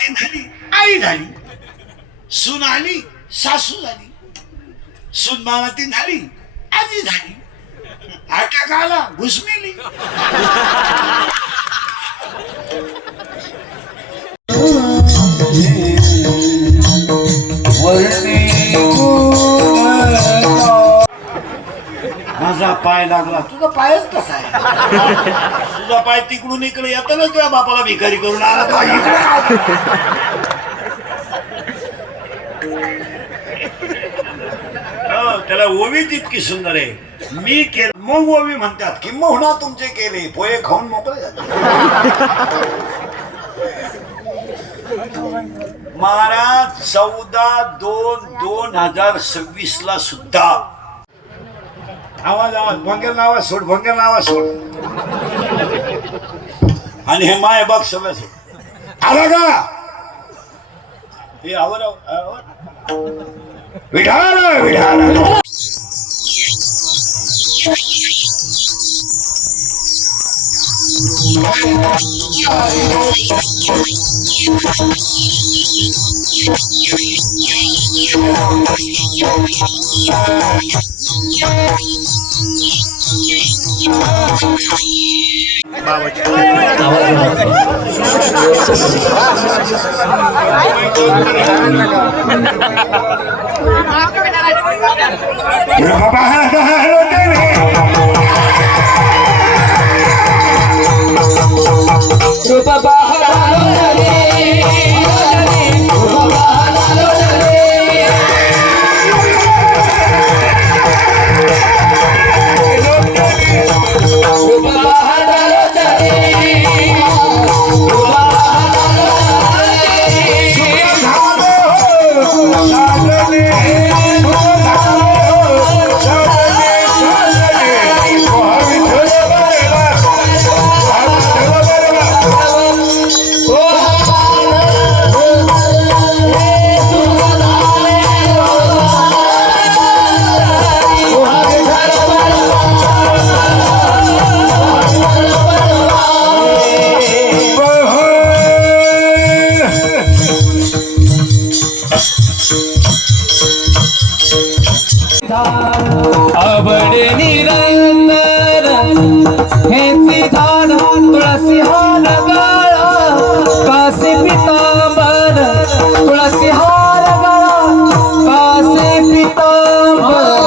मामातीन झाली आई झाली, सून आली सासू झाली, सून मामातीन झाली आजी झाली, अटॅक आला घुसमेली. माझा पाय लागला, तुझा पायच कसा आहे? तुझा पाय तिकडून इकडे येताना तुझ्या बापाला भिकारी करून आला तो इकडे. त्याला ओवी तितकी सुंदर आहे. मी केलं मग ओवी म्हणतात की मोहना तुमचे केले पोहे खाऊन मोकळे झाले. महाराज 14/2/2026 ला सुद्धा आवाज भंगेल नावा सोड, भंगेल नावा सोड. आणि हे माय बघ सगळं सोड आला का हे आवर विढाल विढाल. आवड निरंतर हेची झाड तुळसी हार गळा कासे पितांबर तुळसी हार गळा कासे पितांबर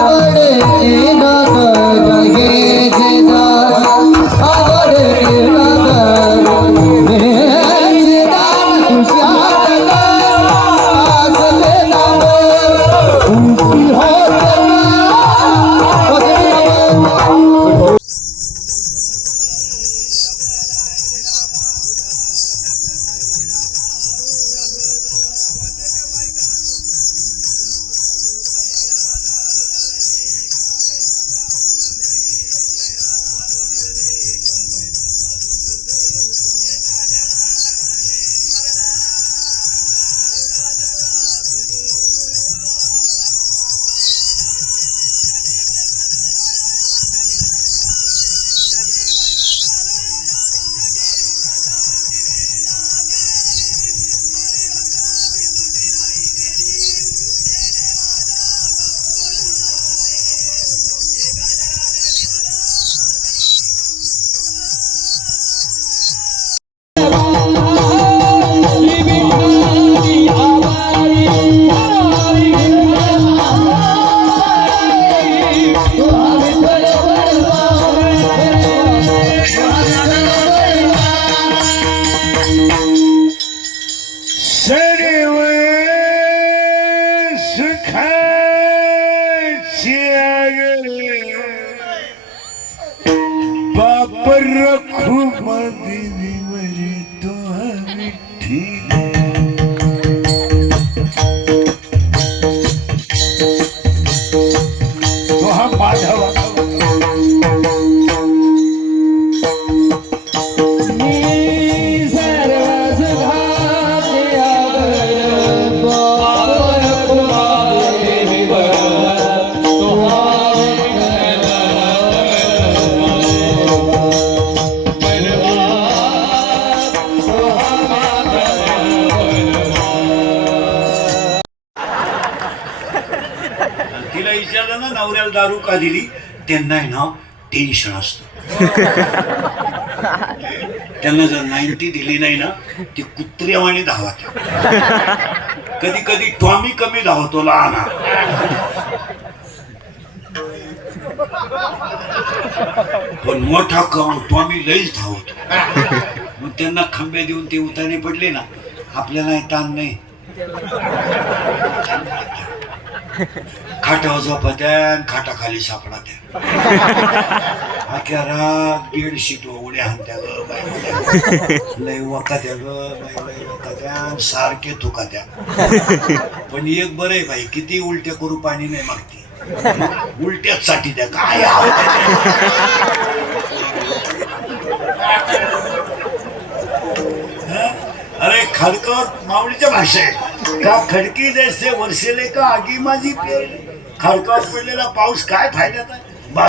परवा नवऱ्याला दारू का दिली त्यांना आहे ना टेन्शन असतं. त्यांना जर 90 दिली नाही ना ती कुत्र्यावाणी धावत. कधी कधी टॉमी कमी धावतो लहान. पण मोठा टॉमी लईच धावतो. मग त्यांना खंबे देऊन ते उताने पडले ना आपल्याला ताण नाही. खाटावर झोपत्या खाटाखाली सापडा त्या अख्या रात बेडशीट उड्या हाणत्या ग बाई लय वकात्या ग बाई लय वकात्या सारखे थुकात्या. पण एक बरं आहे बाई किती उलट्या करू पाणी नाही मागते उलट्याच साठी द्या काय. अरे खडकर माऊलीच्या भाषा आहे का खडकी जैसे वर्षेले का आगी माझी पेरली. खडकावर पडलेला पाऊस काय फायद्याचा.